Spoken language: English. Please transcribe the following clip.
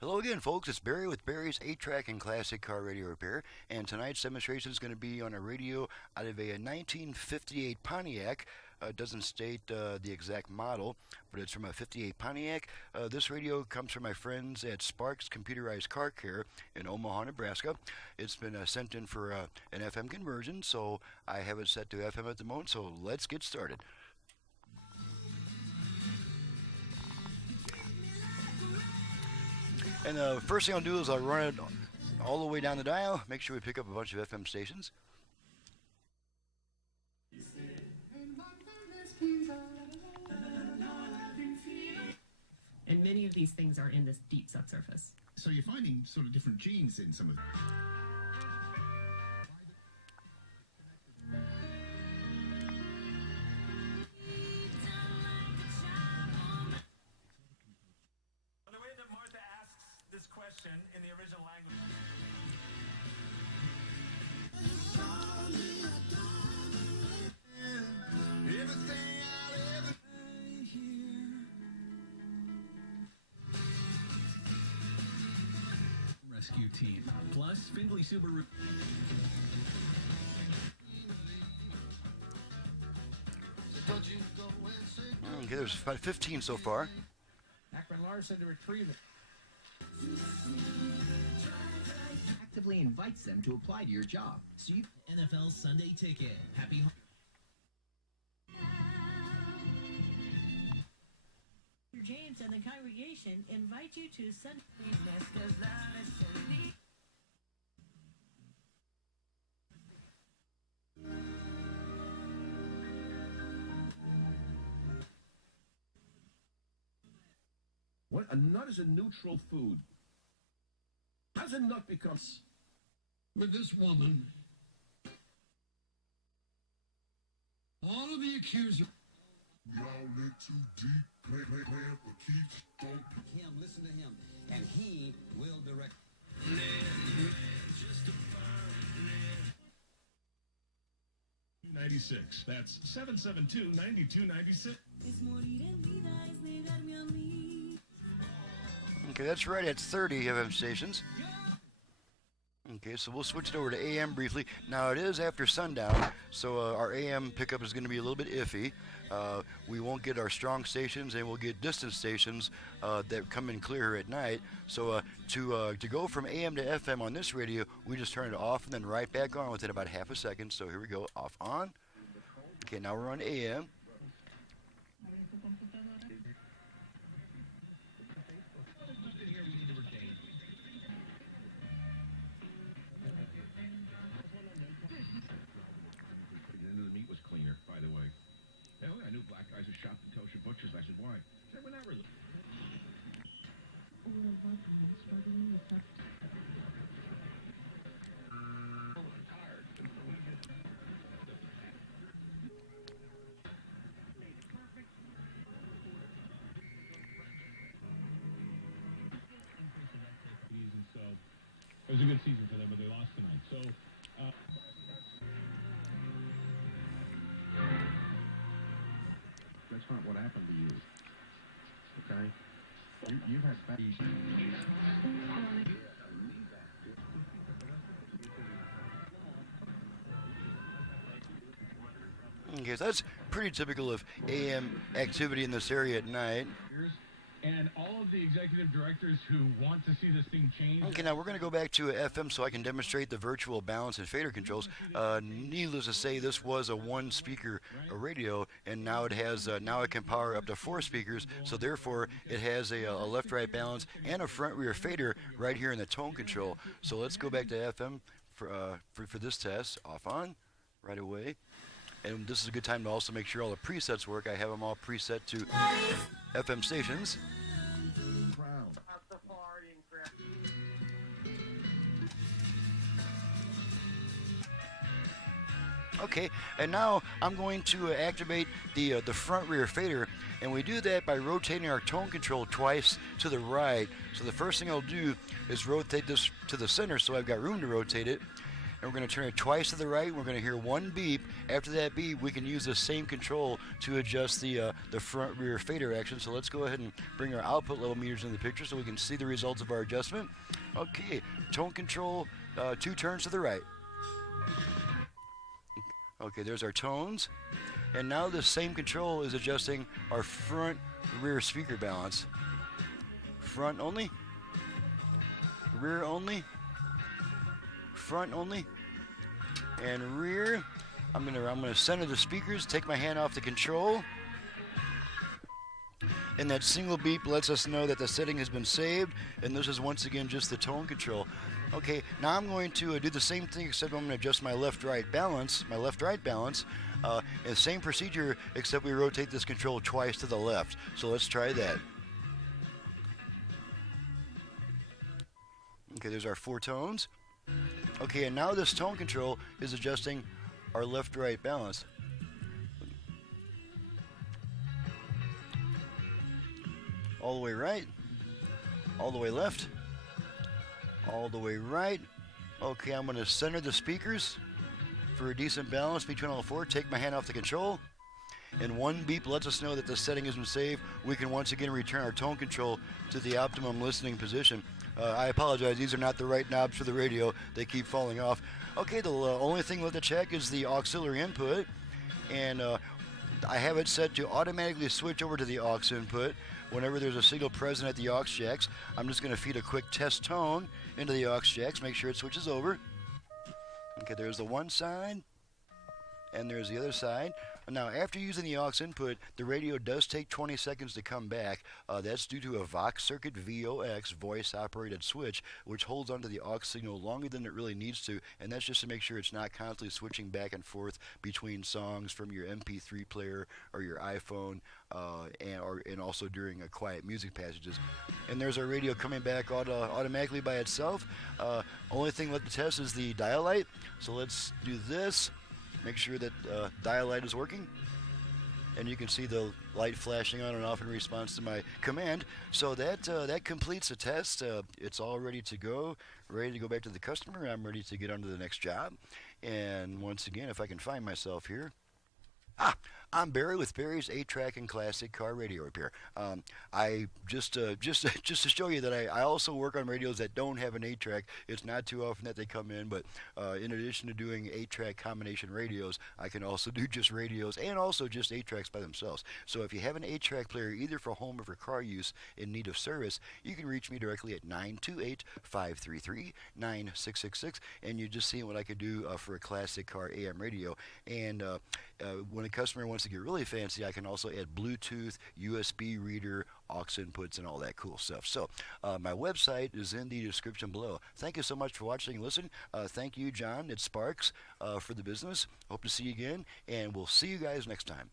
Hello again, folks. It's Barry with Barry's 8-Track and Classic Car Radio Repair, and tonight's demonstration is going to be on a radio out of a 1958 Pontiac. It doesn't state the exact model, but it's from a 58 Pontiac. This radio comes from my friends at Sparks Computerized Car Care in Omaha, Nebraska. It's been sent in for an FM conversion, so I have it set to FM at the moment, so let's get started. And the first thing I'll do is I'll run it all the way down the dial, make sure we pick up a bunch of FM stations. And many of these things are in this deep subsurface. So you're finding sort of different genes in some of them. Question in the original language. Rescue team plus Findlay Subaru. Okay, there's about 15 so far. Akron Larson to retrieve it. Actively invites them to apply to your job. So you NFL Sunday Ticket. Happy James and the congregation invite you to Sunday. What? A nut is a neutral food. How does a nut become... With this woman, all of the accusers... Y'all in too deep, playing for keeps, don't... Him, listen to him, and he will direct... 96. That's 772-9296. Okay, that's right at 30 FM stations. Okay, so we'll switch it over to AM briefly. Now, it is after sundown, so our AM pickup is going to be a little bit iffy. We won't get our strong stations, and we'll get distant stations that come in clearer at night. So to go from AM to FM on this radio, we just turn it off and then right back on within about half a second. So here we go, off, on. Okay, now we're on AM. I knew black guys who shopped at kosher butchers. I said, why? He said, we're not really. So it was a good season for them, but they lost tonight. So. That's not what happened to you. Okay? You've had bad... Okay, so that's pretty typical of AM activity in this area at night. And all of the executive directors who want to see this thing change. Okay, now we're going to go back to FM so I can demonstrate the virtual balance and fader controls. Needless to say, this was a one-speaker radio, and now it has now it can power up to 4 speakers. So therefore, it has a left-right balance and a front-rear fader right here in the tone control. So let's go back to FM for this test. Off, on, right away. And this is a good time to also make sure all the presets work. I have them all preset to FM stations. Okay, and now I'm going to activate the front rear fader, and we do that by rotating our tone control twice to the right. So the first thing I'll do is rotate this to the center so I've got room to rotate it. and we're going to turn it twice to the right. We're going to hear one beep. After that beep, we can use the same control to adjust the front rear fader action. So let's go ahead and bring our output level meters in the picture so we can see the results of our adjustment. Okay, tone control, 2 turns to the right. Okay, there's our tones. And now the same control is adjusting our front rear speaker balance. Front only, rear only, front only, and rear. I'm gonna center the speakers, take my hand off the control, and that single beep lets us know that the setting has been saved, and this is once again just the tone control. Okay, now I'm going to do the same thing, except I'm going to adjust my left-right balance, and the same procedure, except we rotate this control twice to the left. So let's try that. Okay, there's our 4 tones. Okay, and now this tone control is adjusting our left-right balance. All the way right, all the way left, all the way right. Okay, I'm going to center the speakers for a decent balance between all 4. Take my hand off the control, and one beep lets us know that the setting has been saved. We can once again return our tone control to the optimum listening position. I apologize, these are not the right knobs for the radio. They keep falling off. Okay, the only thing left to check is the auxiliary input, and I have it set to automatically switch over to the aux input whenever there's a signal present at the aux jacks. I'm just going to feed a quick test tone into the aux jacks, make sure it switches over. Okay, there's the one side, and there's the other side. Now, after using the aux input, the radio does take 20 seconds to come back. That's due to a Vox Circuit VOX voice-operated switch, which holds onto the aux signal longer than it really needs to, and that's just to make sure it's not constantly switching back and forth between songs from your MP3 player or your iPhone, and also during quiet music passages. And there's our radio coming back automatically by itself. Only thing left to test is the dial light. So let's do this. Make sure that dial light is working, and you can see the light flashing on and off in response to my command. So that completes the test. It's all ready to go back to the customer. I'm ready to get on to the next job. And once again, if I can find myself here. I'm Barry with Barry's 8-Track and Classic Car Radio Repair. I just to show you that I also work on radios that don't have an 8-track. It's not too often that they come in, but in addition to doing 8-track combination radios, I can also do just radios and also just 8-tracks by themselves. So if you have an 8-track player either for home or for car use in need of service, you can reach me directly at 928-533-9666, and you just see what I could do for a classic car AM radio. And when a customer wants to get really fancy, I can also add Bluetooth, USB reader, aux inputs, and all that cool stuff. So my website is in the description below. Thank you so much for watching and listening. Thank you, John at Sparks, for the business. Hope to see you again, and we'll see you guys next time.